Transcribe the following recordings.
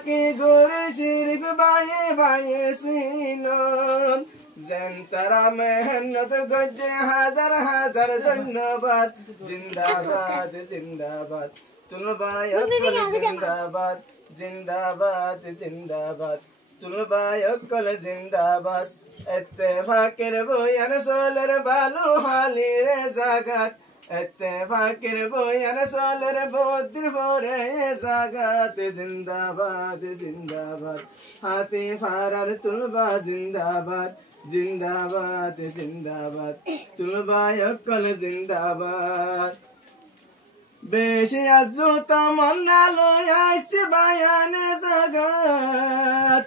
ফাঁকি গোরে শরীফ বায়ে বায়ে সিনন জেন্তারা মেহনত গজে হাজার হাজার ধন্যবাদ জিন্দাবাদ জিন্দাবাদ তুলবায় অকল জিন্দাবাদ জিন্দাবাদ জিন্দাবাদ তুলবায় অকল জিন্দাবাদ ইত্তেফাকের বয়ান সোলের বালু হালি রে জাগাত ইত্তেফাকের বয়ান সোলের বদ্র ভরে জাগাত জিন্দাবাদ জিন্দাবাদ হাতি ফারার তুলবা জিন্দাবাদ জিন্দাবাদ জিন্দাবাদ তুলবায় অকল জিন্দাবাদ বেশি আজু তামান্না লয় আসছে বায়ানে জাগাত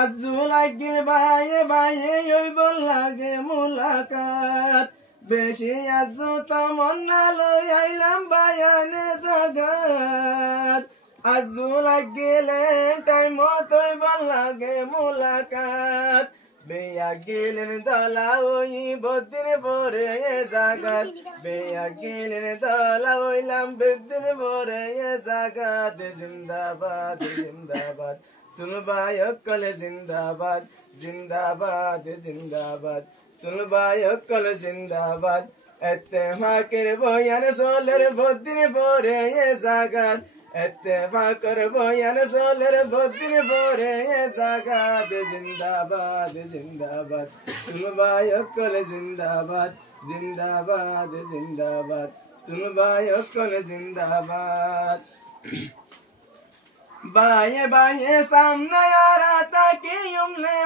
আজু লাগিল বায়ে বায়ে ওই বল লাগে মুলাকাত বেশি আজু তামান্না লয় আইলাম বায়ানে জাগাত আজু লাগিলে টাইম তোই বল লাগে মুলাকাত বেয়া গেলেন দলা ওই বদিন পরে জাগাত বেয়া গেলেন দলা ওইলাম বেদিন পরে জাগাত জিন্দাবাদ জিন্দাবাদ তুলবায় অকল জিন্দাবাদ জিন্দাবাদ জিন্দাবাদ তুলবায় অকল জিন্দাবাদ ইত্তেফাকের বয়ান সোলের বদিন পরে জাগাত ইত্তেফাকের বয়ান সোলের বদিন পরে জাগাত জিন্দাবাদ জিন্দাবাদ তুলবায় অকল জিন্দাবাদ জিন্দাবাদ জিন্দাবাদ তুলবায় অকল জিন্দাবাদ बाये बाये सामने आ रहा था कि उमले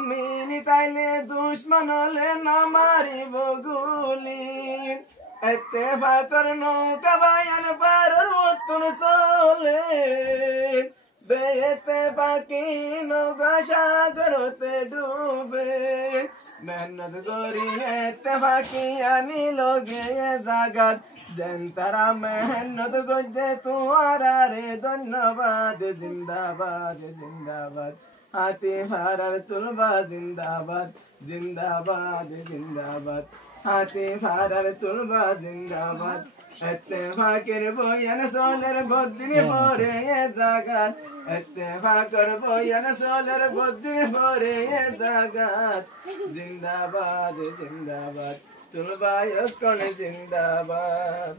मिली ताइले दुश्मन ले न मारी वो गुली इत्तेफाकर नौका बयान पर तुन सोले बेइत्तेफाकी नौका सागर होते डूबे मेहनत गोरी इत्तेफाकी आनी लोगे ये जागत জেন্তারা মেহনত গজে তোমারা রে ধন্যবাদ জিন্দাবাদ জিন্দাবাদ হাতি ফারার তুলবা জিন্দাবাদ জিন্দাবাদ জিন্দাবাদ হাতি ফারার তুলবা জিন্দাবাদ ইত্তেফাকের বয়ান সোলের বদিন পরে জাগাত ইত্তেফাকের বয়ান সোলের বদিন পরে জাগাত জিন্দাবাদ জিন্দাবাদ তুলবায় অকল জিন্দাবাদ।